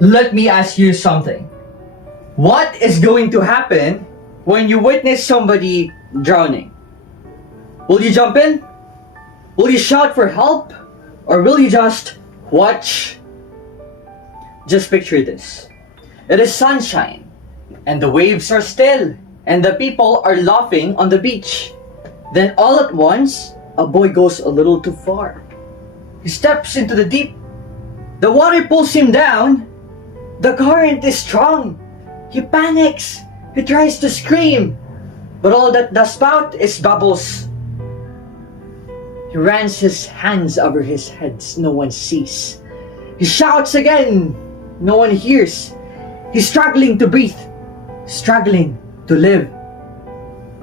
Let me ask you something. What is going to happen when you witness somebody drowning? Will you jump in? Will you shout for help? Or will you just watch? Just picture this. It is sunshine, and the waves are still, and the people are laughing on the beach. Then all at once, a boy goes a little too far. He steps into the deep. The water pulls him down. The current is strong. He panics. He tries to scream. But all that does spout is bubbles. He runs his hands over his head. No one sees. He shouts again. No one hears. He's struggling to breathe. Struggling to live.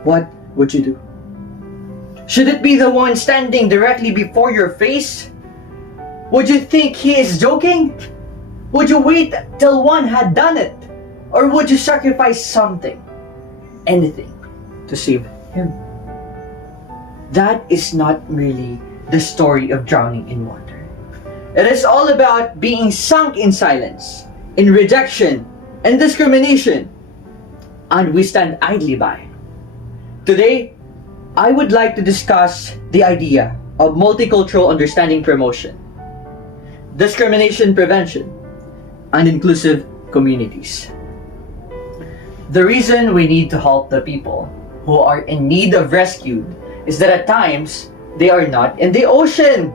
What would you do? Should it be the one standing directly before your face? Would you think he is joking? Would you wait till one had done it? Or would you sacrifice something, anything, to save him? That is not really the story of drowning in water. It is all about being sunk in silence, in rejection and discrimination, and we stand idly by. Today, I would like to discuss the idea of multicultural understanding promotion, discrimination prevention, and inclusive communities. The reason we need to help the people who are in need of rescue is that at times they are not in the ocean.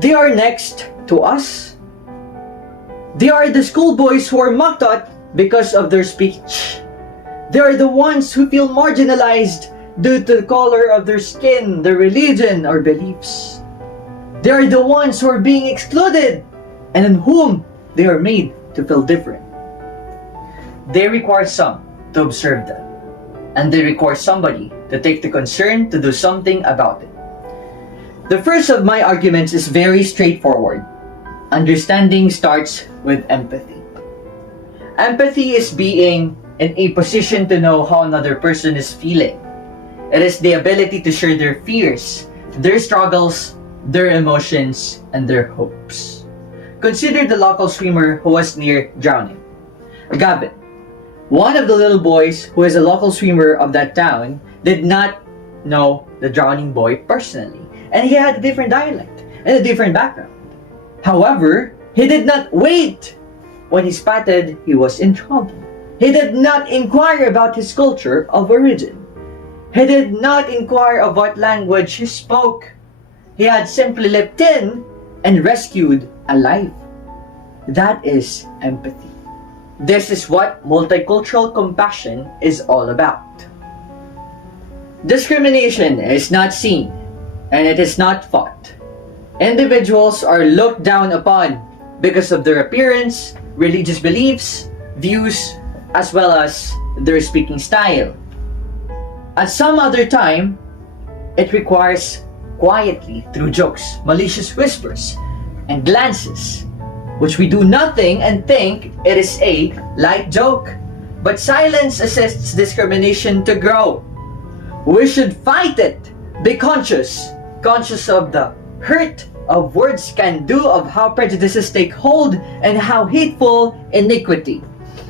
They are next to us. They are the schoolboys who are mocked at because of their speech. They are the ones who feel marginalized due to the color of their skin, their religion, or beliefs. They are the ones who are being excluded and in whom they are made to feel different. They require some to observe them, and they require somebody to take the concern to do something about it. The first of my arguments is very straightforward. Understanding starts with empathy. Empathy is being in a position to know how another person is feeling. It is the ability to share their fears, their struggles, their emotions, and their hopes. Consider the local swimmer who was near drowning. Gavin, one of the little boys who is a local swimmer of that town, did not know the drowning boy personally, and he had a different dialect and a different background. However, he did not wait. When he spotted he was in trouble, he did not inquire about his culture of origin. He did not inquire of what language he spoke. He had simply leapt in and rescued a life. That is empathy. This is what multicultural compassion is all about. Discrimination is not seen, and it is not fought. Individuals are looked down upon because of their appearance, religious beliefs, views, as well as their speaking style. At some other time, it requires quietly through jokes, malicious whispers, and glances, which we do nothing and think it is a light joke. But silence assists discrimination to grow. We should fight it. Be conscious of the hurt of words can do, of how prejudices take hold, and how hateful iniquity.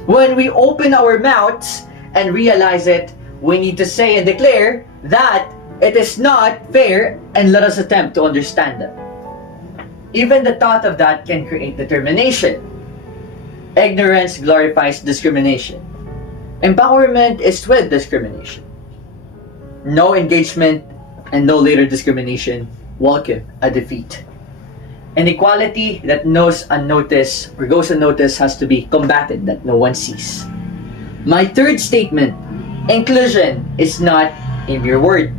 When we open our mouths and realize it, we need to say and declare that it is not fair, and let us attempt to understand them. Even the thought of that can create determination. Ignorance glorifies discrimination. Empowerment is with discrimination. No engagement and no later discrimination welcome a defeat. Inequality that goes unnoticed has to be combated that no one sees. My third statement, inclusion is not a mere word.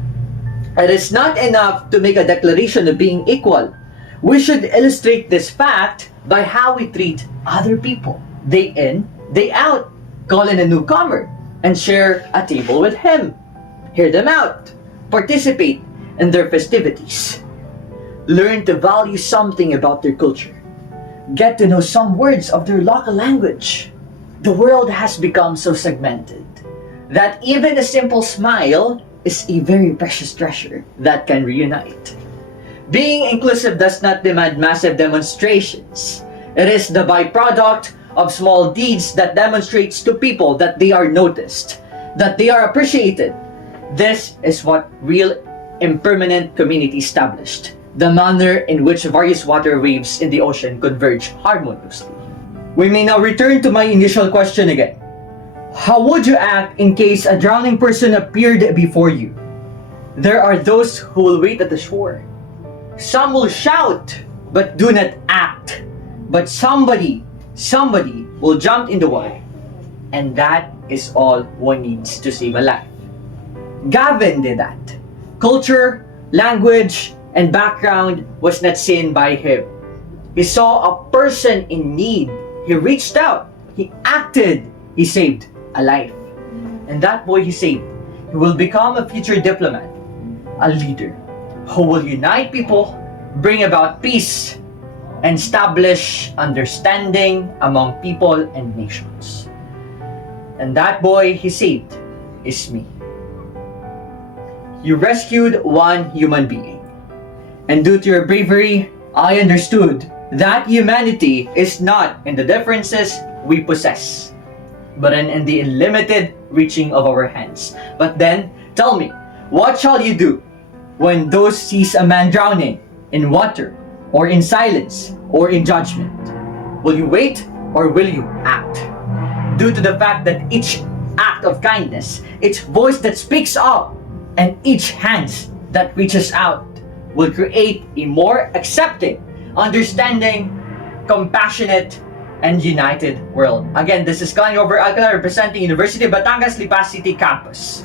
It is not enough to make a declaration of being equal. We should illustrate this fact by how we treat other people, day in, day out. Call in a newcomer and share a table with him. Hear them out. Participate in their festivities. Learn to value something about their culture. Get to know some words of their local language. The world has become so segmented that even a simple smile is a very precious treasure that can reunite. Being inclusive does not demand massive demonstrations. It is the byproduct of small deeds that demonstrates to people that they are noticed, that they are appreciated. This is what real impermanent community established, the manner in which various water waves in the ocean converge harmoniously. We may now return to my initial question again. How would you act in case a drowning person appeared before you? There are those who will wait at the shore. Some will shout, but do not act. But somebody will jump in the water. And that is all one needs to save a life. Gavin did that. Culture, language, and background was not seen by him. He saw a person in need. He reached out. He acted. He saved a life. And that boy he saved, he will become a future diplomat, a leader who will unite people, bring about peace, and establish understanding among people and nations. And that boy he saved is me. You rescued one human being. And due to your bravery, I understood that humanity is not in the differences we possess, but in the unlimited reaching of our hands. But then, tell me, what shall you do when those sees a man drowning in water, or in silence, or in judgment? Will you wait, or will you act? Due to the fact that each act of kindness, each voice that speaks up, and each hand that reaches out will create a more accepting, understanding, compassionate, and united world. Again, this is Rhover Alcala representing University of Batangas, Lipa City campus.